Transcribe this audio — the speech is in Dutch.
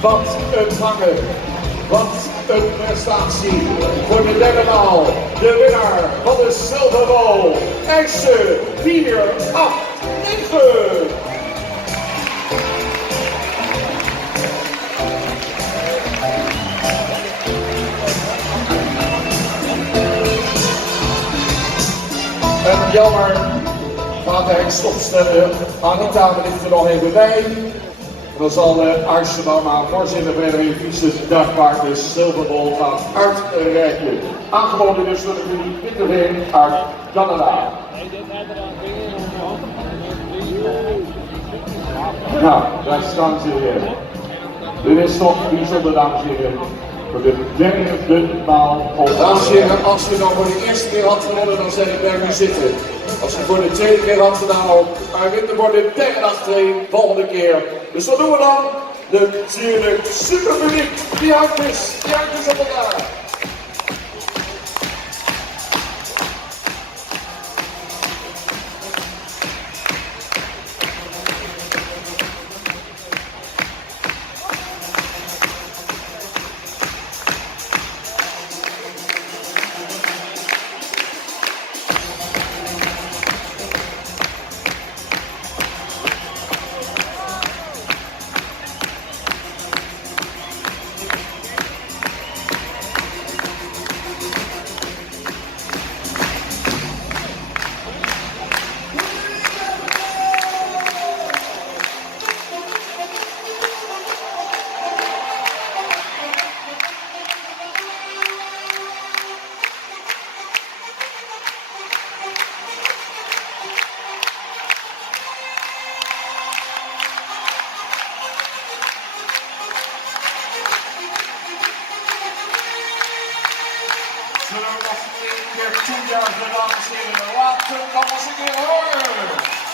Wat een hangen. Wat een prestatie. Voor de derde maal de winnaar van de Silver Bowl. Eindse 4-8-9. En jammer, gaat hij stopstellen. Anita ligt er nog even bij. En dan zal Arsenal, voorzitter van de Fietsen Dagvaart, de Silver Bowl gaan uitreiken. Aangeboden dus door de familie Pieterveen uit Canada. Nou, daar staan ze weer. Dit is toch bijzonder, dames en heren. Voor de derde maal. Dames en heren, als je dan voor de eerste keer had gewonnen, dan zeg ik blijf nu zitten. Als je voor de tweede keer had gedaan ook. Maar wint voor de derde achtereen, volgende keer. Dus wat doen we dan? Natuurlijk super publiek. Die handjes op elkaar. Zullen we nog één keer toejuichen, dames en heren? Laten we nog eens een keer horen.